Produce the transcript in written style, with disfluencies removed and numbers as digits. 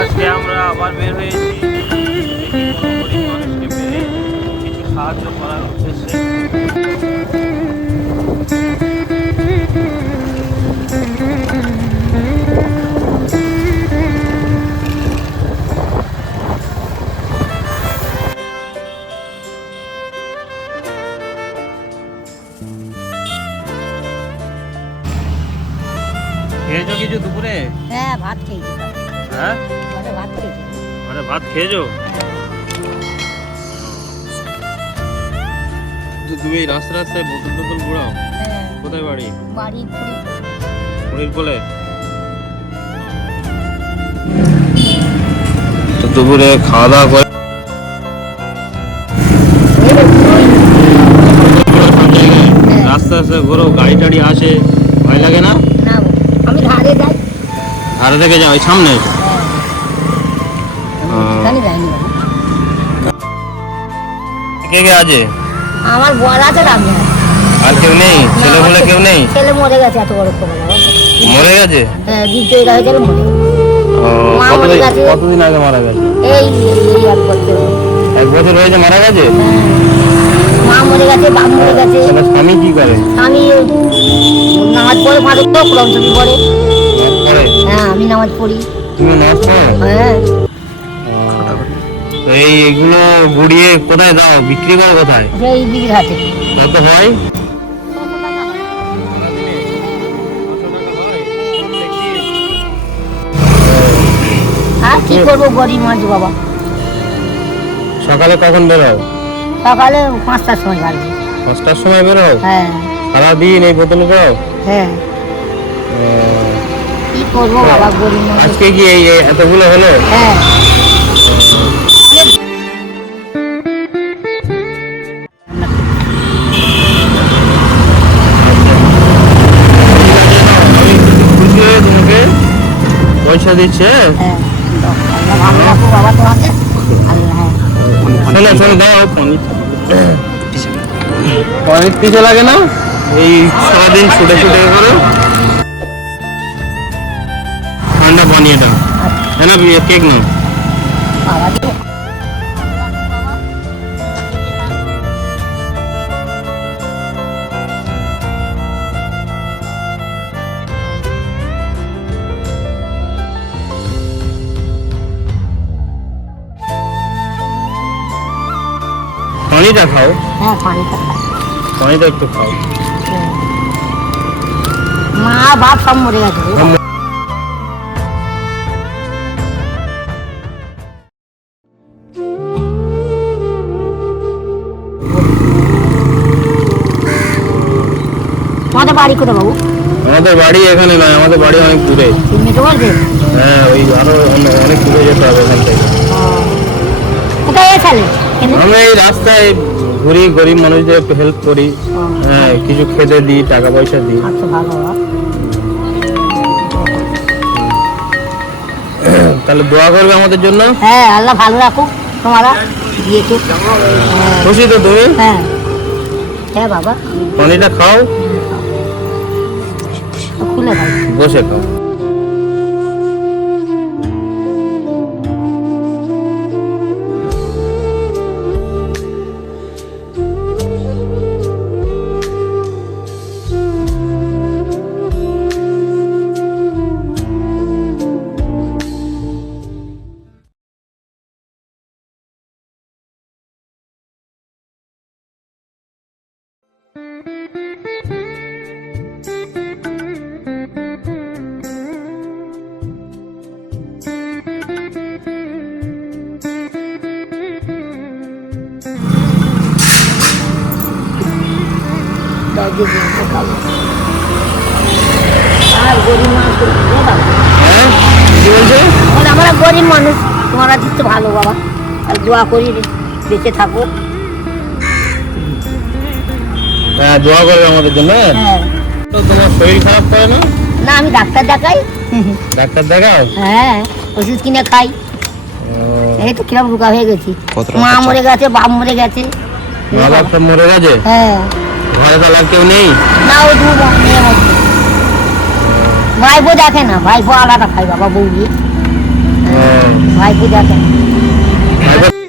আজকে আমরা আবার বের হয়েছি কোনো গরিব মানুষকে পেয়ে কিছু সাহায্য করার উদ্দেশ্যে। খেয়েছো কিছু দুপুরে? হ্যাঁ, ভাত খেয়েছি। হ্যাঁ, ভাত খেয়েছি। মানে ভাত খেয়েছো? তুমি এই রাস্তায় বোতল টোতল ঘোরাও? হ্যাঁ। কোথায় বাড়ি? বাড়ি পুরীর কোলে। তো দুপুরে খাওয়া দাওয়া করে রাস্তা ঘোরো, গাড়ি টাড়ি আসে, ভয় লাগে না? না, আমি ধারে যাই। ধারে থেকে যাও, ওই সামনে? কে কে আছে? আমার বর আছে, আমি আর কেউ নেই? ছেলে বলে কেউ নেই? ছেলে মরে গেছে, এত বড় করে মরে গেছে? হ্যাঁ, দ্বিতীয় হয়েছিল, মরে গেছে। কতদিন আগে মারা গেছে? এই 1 বছর। 1 বছর হয়েছে মারা গেছে? মা মরে গেছে, বাপ মরে গেছে। স্বামী কি করে? স্বামী নামাজ পড়ে, মাঝে তো কোরআন শরীফ পড়ে। হ্যাঁ, আমি নামাজ পড়ি। তুমি নামাজ পড়ো? হ্যাঁ। তো এইগুলো গুড়িয়ে কোথায় দাও, বিক্রি করো কোথায়? এই বিক্রির হাটে। কত হয়? হ্যাঁ, কি করবো, গরিব মানুষ বাবা। সকালে কখন বেরো? সকালে 5টার সময় বাড়ি। 5টার সময় বেরো? হ্যাঁ। সারাদিন এই বোতল করো? হ্যাঁ। কি করবো বাবা, গরিব মানুষ। আজকে কি এই এতগুলো হলো? হ্যাঁ। তোমাকে পয়সা দিচ্ছে। হ্যাঁ, ভালো রাখো বাবা তোমাকে। শোনো শোনো, দাও অনেক কিছু লাগে না, এই সারাদিন ছুটে ছুটে করো। ঠান্ডা পানি এটা, হ্যাঁ না? কেক নাও। পানিটা খাও। হ্যাঁ, পানিটা খাই। পানিটা একটু খাও। মা বাপ সব মরে গেছে। তোমাদের বাড়ি কোথায় বাবু? আমাদের বাড়ি এখানে নয়, আমাদের বাড়ি অনেক দূরে। হ্যাঁ, ওই আরো অনেক দূরে যেতে হবে এখান থেকে। কোথায় এসেছিলে? আমি এই রাস্তায় ঘুরি, গরিব মানুষদের একটু হেল্প করি। হ্যাঁ, কিছু খেতে দিই, টাকা পয়সা দিই। আচ্ছা, ভালো। তাহলে দোয়া করবে আমাদের জন্য। হ্যাঁ, আল্লাহ ভালো রাখুক তোমরা দিয়েছো। খুশি তো তুমি? হ্যাঁ। হ্যাঁ বাবা, পানিটা খাও, খুলে খাও, বসে খাও। আমরা গরিব মানুষ, তোমরা দিতে ভালো বাবা, আর দোয়া করি বেঁচে থাকো। হ্যাঁ, দোয়া করবে আমাদের জন্য। হ্যাঁ। তোমার শরীর খারাপ করে না? না, আমি ডাক্তার দেখাই। ডাক্তার দেখাও? হ্যাঁ, ওষুধ কিনে খাই। এই তো কিরম রোগা হয়ে গেছি। মা মরে গেছে, বাপ মরে গেছে। মা বাপ সব মরে গেছে? হ্যাঁ। ঘরে তাহলে কেউ নেই? না, ওই 2 মেয়ের মধ্যে। ভাইপো দেখে না, ভাইপো আলাদা খাই বাবা, বউ দিয়ে। ভাইকে দেখেন ভাইপো